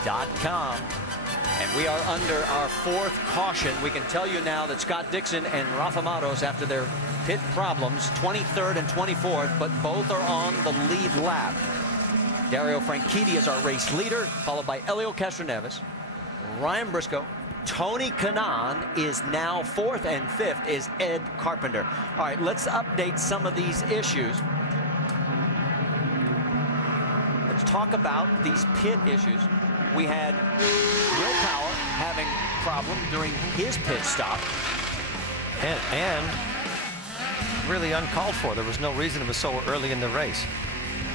IndyCar.com. And we are under our 4th caution. We can tell you now that Scott Dixon and Rafa Matos, after their pit problems, 23rd and 24th, but both are on the lead lap. Dario Franchitti is our race leader, followed by Elio Castroneves, Ryan Briscoe. Tony Kanaan is now 4th, and 5th is Ed Carpenter. All right, let's update some of these issues. Let's talk about these pit issues. We had Will Power having a problem during his pit stop. And really uncalled for. There was no reason it was so early in the race.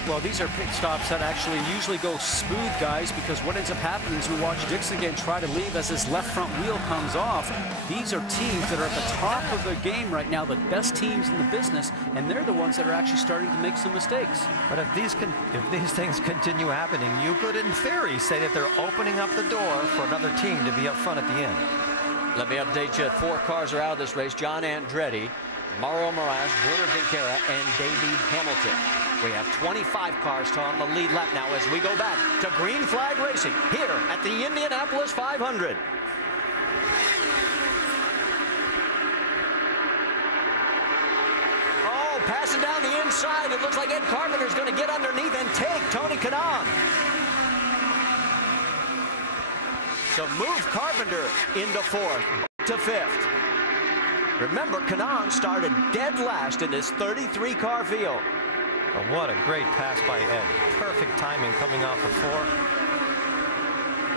Well, these are pit stops that actually usually go smooth, guys, because what ends up happening is we watch Dixon again try to leave as his left front wheel comes off. These are teams that are at the top of their game right now, the best teams in the business, and they're the ones that are actually starting to make some mistakes. But if these things continue happening, you could, in theory, say that they're opening up the door for another team to be up front at the end. Let me update you. 4 cars are out of this race. John Andretti, Mario Moraes, Bruno Junqueira, and Davey Hamilton. We have 25 cars on the lead lap now as we go back to green flag racing here at the Indianapolis 500. Oh, passing down the inside. It looks like Ed Carpenter's going to get underneath and take Tony Kanaan. So move Carpenter into 4th to 5th. Remember, Kanaan started dead last in this 33-car field. Oh, what a great pass by Ed. Perfect timing coming off of 4.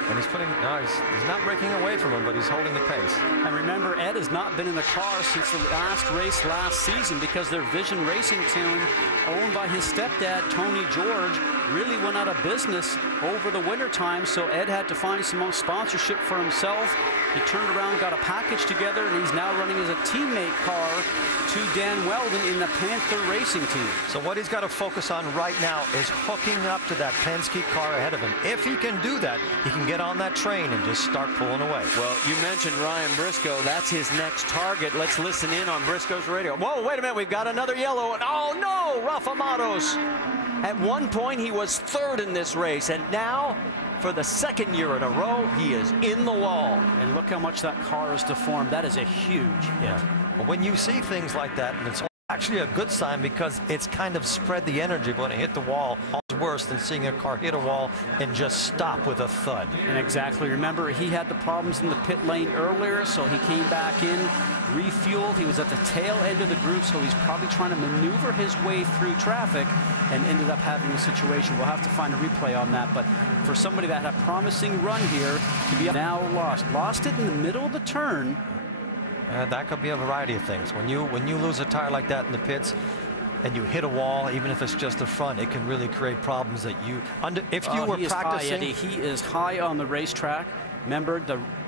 And he's putting, no, he's not breaking away from him, but he's holding the pace. And remember, Ed has not been in the car since the last race last season because their Vision Racing team, owned by his stepdad, Tony George, really went out of business over the winter time. So Ed had to find some more sponsorship for himself. He turned around, got a package together, and he's now running as a teammate car to Dan Weldon in the Panther Racing team. So what he's got to focus on right now is hooking up to that Penske car ahead of him. If he can do that, he can get on that train and just start pulling away. Well, you mentioned Ryan Briscoe. That's his next target. Let's listen in on Briscoe's radio. Whoa, wait a minute. We've got another yellow. And oh, no, Rafa Matos. At one point, he was 3rd in this race, and now, for the 2nd year in a row, he is in the wall. And look how much that car is deformed. That is a huge hit. Well, when you see things like that, and it's actually a good sign because it's kind of spread the energy. But when it hit the wall, it's worse than seeing a car hit a wall and just stop with a thud. And exactly. Remember, he had the problems in the pit lane earlier, so he came back in, refueled. He was at the tail end of the group, so he's probably trying to maneuver his way through traffic and ended up having a situation. We'll have to find a replay on that. But for somebody that had a promising run here to be now lost it in the middle of the turn. That could be a variety of things. When you lose a tire like that in the pits and you hit a wall, even if it's just the front, it can really create problems that you if you were practicing. He is high on the racetrack. Remember,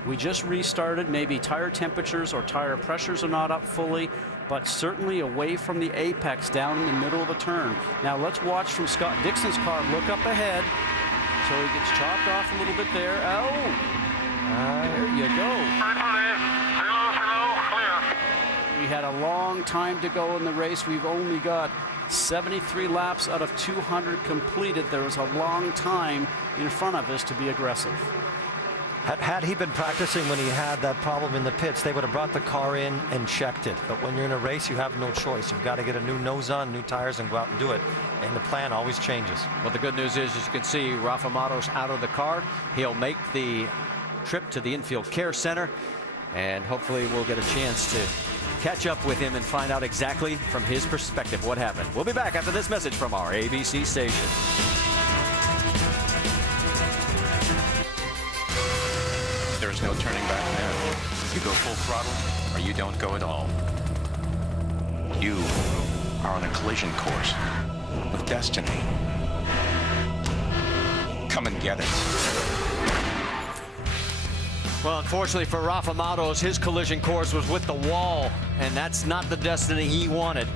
we just restarted. Maybe tire temperatures or tire pressures are not up fully, but certainly away from the apex down in the middle of the turn. Now let's watch from Scott Dixon's car. Look up ahead. So he gets chopped off a little bit there. Oh, there you go. We had a long time to go in the race. We've only got 73 laps out of 200 completed. There was a long time in front of us to be aggressive. Had he been practicing when he had that problem in the pits, they would have brought the car in and checked it. But when you're in a race, you have no choice. You've got to get a new nose on, new tires, and go out and do it. And the plan always changes. Well, the good news is, as you can see, Rafa Matos out of the car. He'll make the trip to the infield care center, and hopefully we'll get a chance to catch up with him and find out exactly from his perspective what happened. We'll be back after this message from our ABC station. There's no turning back now. You go full throttle or you don't go at all. You are on a collision course with destiny. Come and get it. Well, unfortunately for Rafa Matos, his collision course was with the wall, and that's not the destiny he wanted,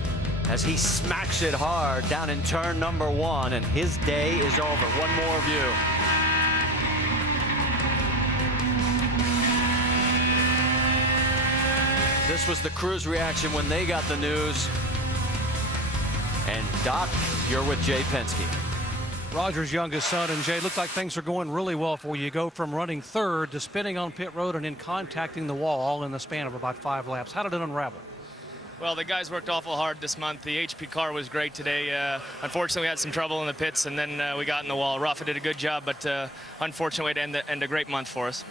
as he smacks it hard down in turn number 1, and his day is over. One more view. This was the crew's reaction when they got the news. And Doc, you're with Jay Penske. Roger's youngest son. And Jay, looked like things are going really well for you. You go from running third to spinning on pit road and then contacting the wall all in the span of about 5 laps. How did it unravel? Well, the guys worked awful hard this month. The HP car was great today. Unfortunately, we had some trouble in the pits, and then we got in the wall. Rafa did a good job, but unfortunately, way to end a great month for us.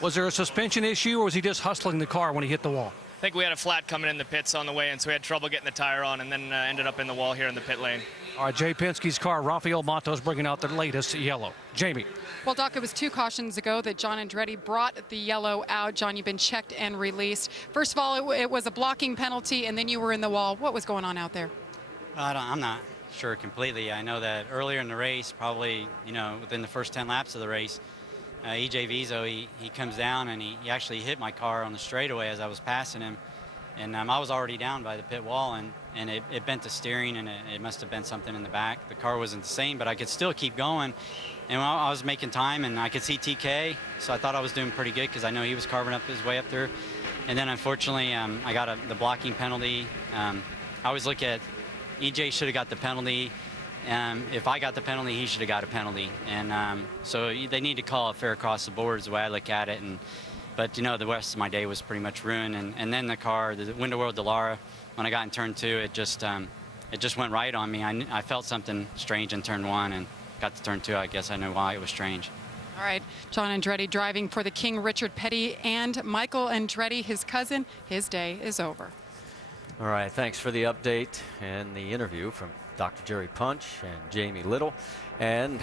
Was there a suspension issue, or was he just hustling the car when he hit the wall? I think we had a flat coming in the pits on the way in, so we had trouble getting the tire on, and then ended up in the wall here in the pit lane. All right, Jay Penske's car, Rafael Matos, bringing out the latest yellow. Jamie. Well, Doc, it was 2 cautions ago that John Andretti brought the yellow out. John, you've been checked and released. First of all, it was a blocking penalty, and then you were in the wall. What was going on out there? I'm not sure completely. I know that earlier in the race, probably, within the first 10 laps of the race, EJ Vizo, he comes down and he actually hit my car on the straightaway as I was passing him. And I was already down by the pit wall, and it bent the steering, and it must have been something in the back. The car wasn't the same, but I could still keep going. And I was making time, and I could see TK, so I thought I was doing pretty good because I know he was carving up his way up there. And then, unfortunately, I got the blocking penalty. I always look at EJ should have got the penalty. If I got the penalty, he should have got a penalty. And so they need to call it fair across the board is the way I look at it. But, the rest of my day was pretty much ruined. And then the car, the Window World Dallara, when I got in turn 2, it just went right on me. I felt something strange in turn 1 and got to turn 2. I guess I know why it was strange. All right, John Andretti driving for the King Richard Petty and Michael Andretti, his cousin. His day is over. All right, thanks for the update and the interview from Dr. Jerry Punch and Jamie Little. And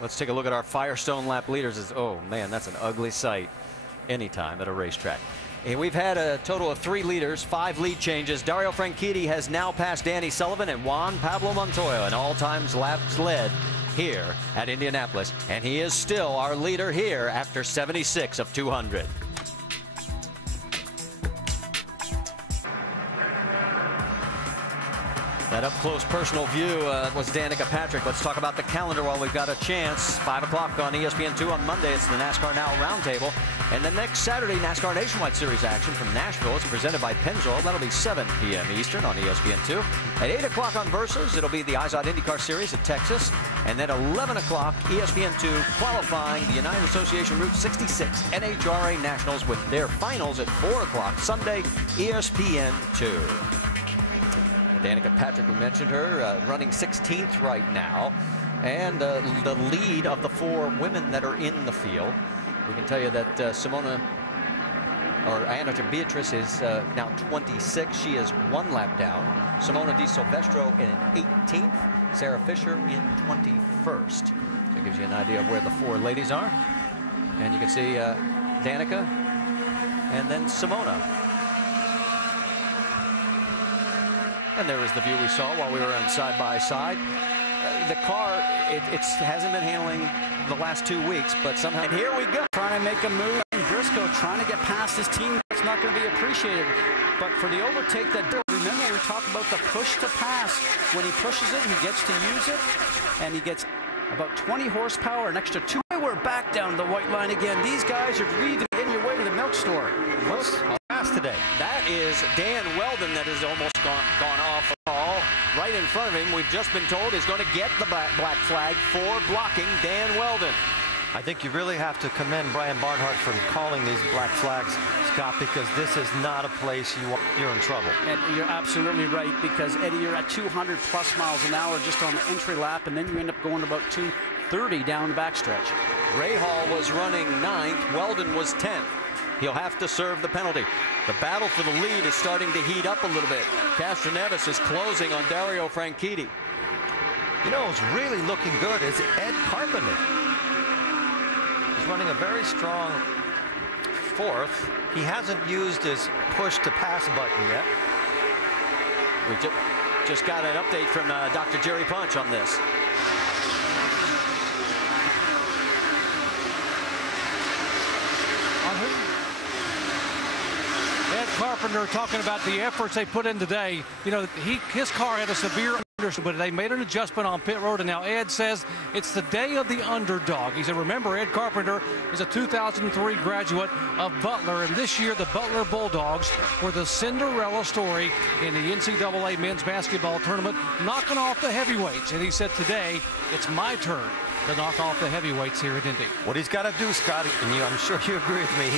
let's take a look at our Firestone lap leaders. Oh, man, that's an ugly sight anytime at a racetrack. And we've had a total of 3 leaders, 5 lead changes. Dario Franchitti has now passed Danny Sullivan and Juan Pablo Montoya in all-time laps led here at Indianapolis. And he is still our leader here after 76 of 200. That up-close personal view was Danica Patrick. Let's talk about the calendar while we've got a chance. 5 o'clock on ESPN2 on Monday. It's the NASCAR Now Roundtable. And the next Saturday, NASCAR Nationwide Series action from Nashville. It's presented by Pennzoil. That'll be 7 p.m. Eastern on ESPN2. At 8 o'clock on Versus, it'll be the IZOD IndyCar Series at Texas. And then 11 o'clock, ESPN2 qualifying the United Association Route 66 NHRA Nationals with their finals at 4 o'clock Sunday, ESPN2. Danica Patrick, we mentioned her, running 16th right now, and the lead of the 4 women that are in the field. We can tell you that Anna Beatrice is now 26. She is 1 lap down. Simona Di Silvestro in 18th. Sarah Fisher in 21st. So it gives you an idea of where the 4 ladies are. And you can see Danica and then Simona. And there was the view we saw while we were on side-by-side. The car, it hasn't been handling the last 2 weeks, but somehow... And here we go. Trying to make a move. And Briscoe trying to get past his team. It's not going to be appreciated. But for the overtake that... Remember, we talked about the push to pass. When he pushes it, he gets to use it. And he gets about 20 horsepower, an extra 2. We're back down the white line again. These guys are leaving in your way to the milk store. What's fast today? That is Dan Weldon that has almost gone off the ball. Right in front of him, we've just been told, is going to get the black flag for blocking Dan Weldon. I think you really have to commend Brian Barnhart for calling these black flags, Scott, because this is not a place you're in trouble. And you're absolutely right, because, Eddie, you're at 200+ miles an hour just on the entry lap, and then you end up going about 230 down the backstretch. Ray Hall was running 9th. Weldon was 10th. He'll have to serve the penalty. The battle for the lead is starting to heat up a little bit. Castroneves is closing on Dario Franchitti. You know what's really looking good is Ed Carpenter. He's running a very strong 4th. He hasn't used his push-to-pass button yet. We just got an update from Dr. Jerry Punch on this. Ed Carpenter talking about the efforts they put in today. You know, his car had a severe But they made an adjustment on pit road, and now Ed says it's the day of the underdog. He said, remember, Ed Carpenter is a 2003 graduate of Butler, and this year the Butler Bulldogs were the Cinderella story in the NCAA men's basketball tournament, knocking off the heavyweights. And he said, today it's my turn to knock off the heavyweights here at Indy. What he's got to do, Scotty, and I'm sure you agree with me,